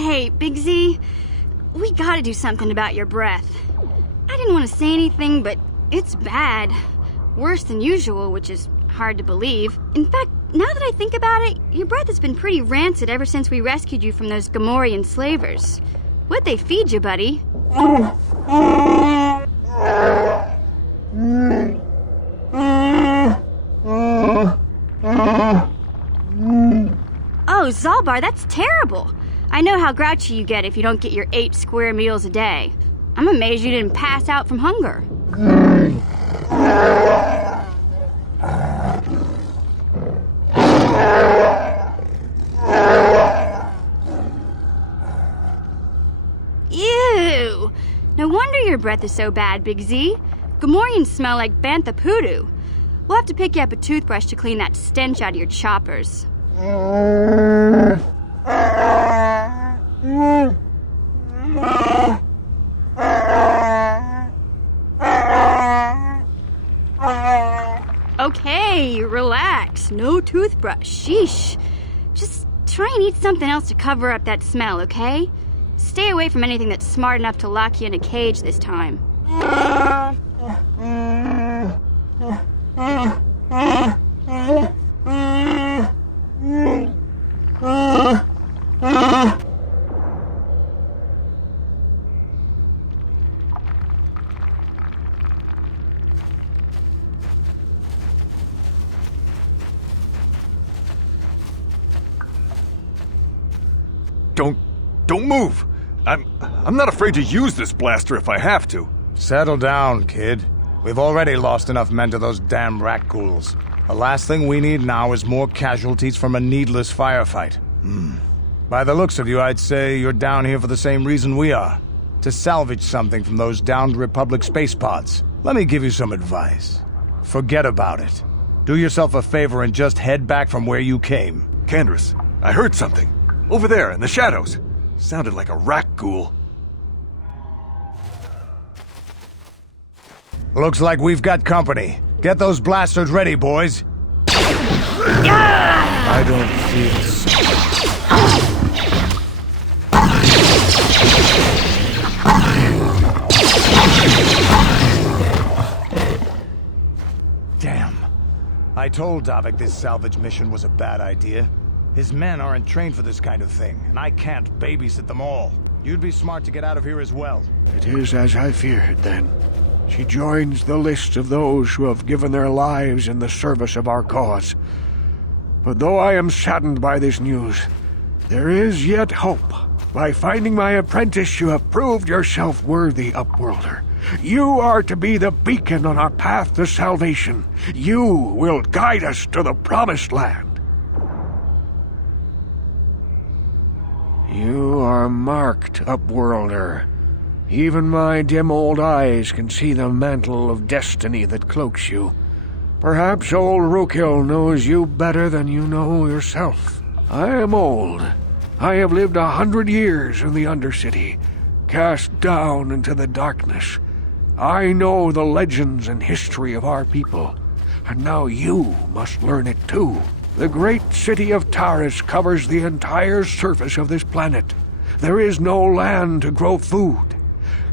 Hey, Big Z, we gotta do something about your breath. I didn't want to say anything, but it's bad. Worse than usual, which is hard to believe. In fact, now that I think about it, your breath has been pretty rancid ever since we rescued you from those Gamorrean slavers. What'd they feed you, buddy? Oh, Zalbar, that's terrible. I know how grouchy you get if you don't get your 8 square meals a day. I'm amazed you didn't pass out from hunger. Ew! No wonder your breath is so bad, Big Z. Gamorreans smell like bantha poodoo. We'll have to pick you up a toothbrush to clean that stench out of your choppers. Okay, relax. No toothbrush. Sheesh. Just try and eat something else to cover up that smell, okay? Stay away from anything that's smart enough to lock you in a cage this time. Don't move! I'm not afraid to use this blaster if I have to. Settle down, kid. We've already lost enough men to those damn rat ghouls. The last thing we need now is more casualties from a needless firefight. By the looks of you, I'd say you're down here for the same reason we are. To salvage something from those downed Republic space pods. Let me give you some advice. Forget about it. Do yourself a favor and just head back from where you came. Candace, I heard something. Over there, in the shadows. Sounded like a rat ghoul. Looks like we've got company. Get those blasters ready, boys. I don't feel so. Damn. I told Davik this salvage mission was a bad idea. His men aren't trained for this kind of thing, and I can't babysit them all. You'd be smart to get out of here as well. It is as I feared, then. She joins the list of those who have given their lives in the service of our cause. But though I am saddened by this news, there is yet hope. By finding my apprentice, you have proved yourself worthy, Upworlder. You are to be the beacon on our path to salvation. You will guide us to the promised land. You are marked, Upworlder. Even my dim old eyes can see the mantle of destiny that cloaks you. Perhaps old Rookhill knows you better than you know yourself. I am old. I have lived 100 years in the Undercity, cast down into the darkness. I know the legends and history of our people, and now you must learn it too. The great city of Taris covers the entire surface of this planet. There is no land to grow food.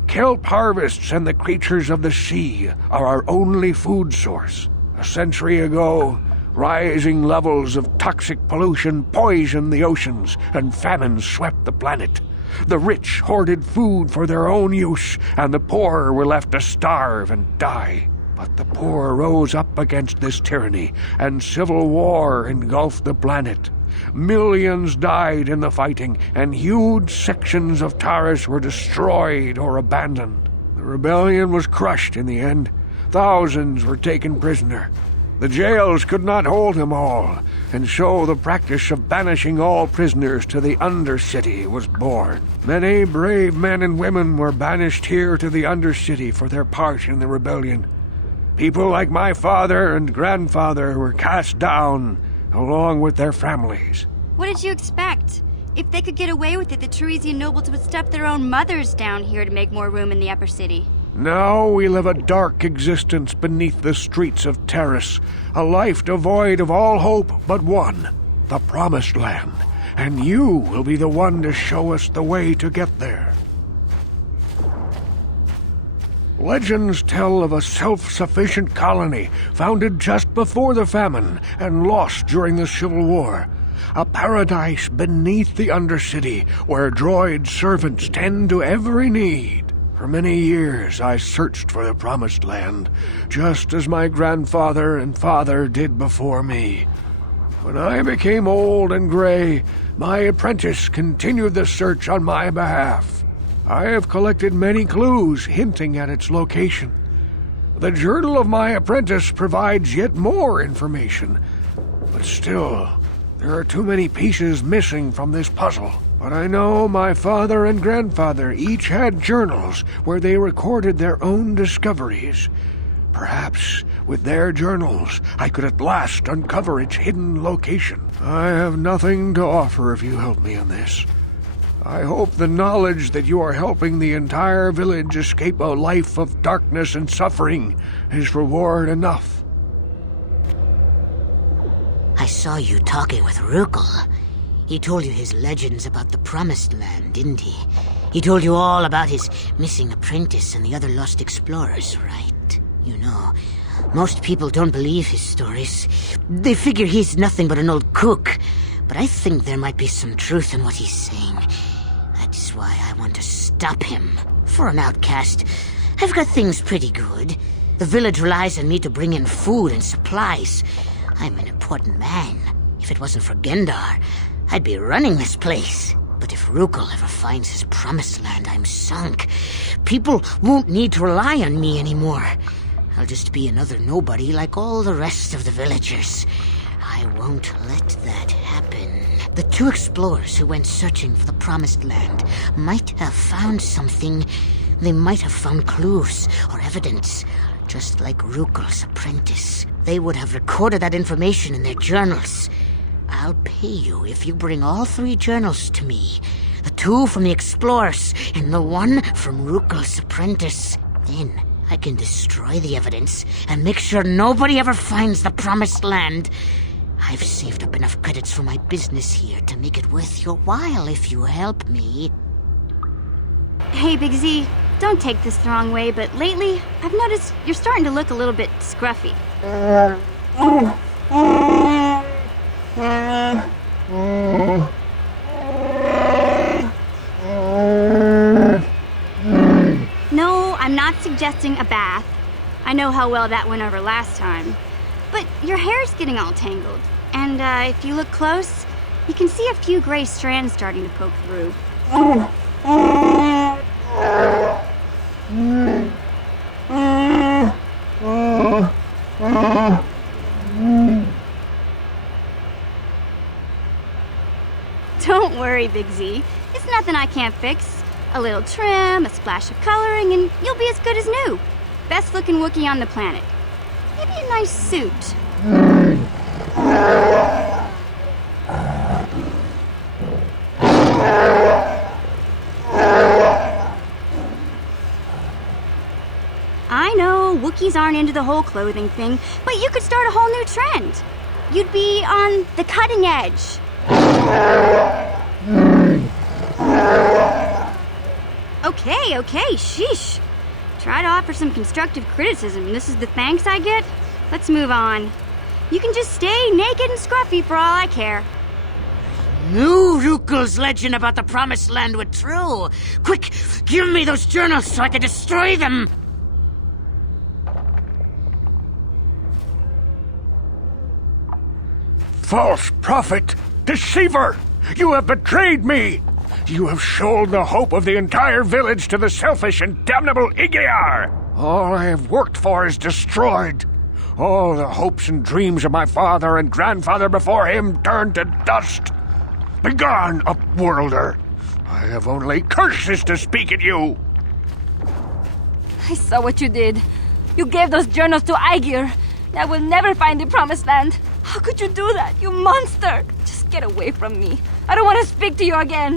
Kelp harvests and the creatures of the sea are our only food source. A century ago, rising levels of toxic pollution poisoned the oceans and famine swept the planet. The rich hoarded food for their own use, and the poor were left to starve and die. But the poor rose up against this tyranny, and civil war engulfed the planet. Millions died in the fighting, and huge sections of Taris were destroyed or abandoned. The rebellion was crushed in the end. Thousands were taken prisoner. The jails could not hold them all, and so the practice of banishing all prisoners to the Undercity was born. Many brave men and women were banished here to the Undercity for their part in the rebellion. People like my father and grandfather were cast down, along with their families. What did you expect? If they could get away with it, the Teresian nobles would stuff their own mothers down here to make more room in the upper city. Now we live a dark existence beneath the streets of Taris, a life devoid of all hope but one, the Promised Land. and you will be the one to show us the way to get there. Legends tell of a self-sufficient colony founded just before the famine and lost during the Civil War. A paradise beneath the Undercity where droid servants tend to every need. For many years I searched for the Promised Land, just as my grandfather and father did before me. When I became old and gray, my apprentice continued the search on my behalf. I have collected many clues hinting at its location. The journal of my apprentice provides yet more information, but still, there are too many pieces missing from this puzzle. But I know my father and grandfather each had journals where they recorded their own discoveries. Perhaps with their journals, I could at last uncover its hidden location. I have nothing to offer if you help me in this. I hope the knowledge that you are helping the entire village escape a life of darkness and suffering is reward enough. I saw you talking with Rukel. He told you his legends about the Promised Land, didn't he? He told you all about his missing apprentice and the other lost explorers, right? You know, most people don't believe his stories. They figure he's nothing but an old cook. But I think there might be some truth in what he's saying. That's why I want to stop him. For an outcast, I've got things pretty good. The village relies on me to bring in food and supplies. I'm an important man. If it wasn't for Gendar, I'd be running this place. But if Rukel ever finds his Promised Land, I'm sunk. People won't need to rely on me anymore. I'll just be another nobody like all the rest of the villagers. I won't let that happen. The two explorers who went searching for the Promised Land might have found something. They might have found clues or evidence, just like Rukel's apprentice. They would have recorded that information in their journals. I'll pay you if you bring all 3 journals to me. The 2 from the explorers and the 1 from Rukel's apprentice. Then I can destroy the evidence and make sure nobody ever finds the Promised Land. I've saved up enough credits for my business here to make it worth your while if you help me. Hey, Big Z, don't take this the wrong way, but lately, I've noticed you're starting to look a little bit scruffy. No, I'm not suggesting a bath. I know how well that went over last time. But your hair's getting all tangled. And if you look close, you can see a few gray strands starting to poke through. Don't worry, Big Z. It's nothing I can't fix. A little trim, a splash of coloring, and you'll be as good as new. Best looking Wookiee on the planet. Maybe a nice suit. I know, Wookiees aren't into the whole clothing thing, but you could start a whole new trend. You'd be on the cutting edge. Okay, sheesh. Try to offer some constructive criticism. This is the thanks I get? Let's move on. You can just stay naked and scruffy for all I care. Knew Rukel's legend about the Promised Land were true. Quick, give me those journals so I can destroy them. False prophet! Deceiver! You have betrayed me! You have sold the hope of the entire village to the selfish and damnable Igiar! All I have worked for is destroyed. All the hopes and dreams of my father and grandfather before him turned to dust. Begone, Upworlder! I have only curses to speak at you! I saw what you did. You gave those journals to Aegir. I will never find the Promised Land. How could you do that, you monster? Just get away from me. I don't want to speak to you again.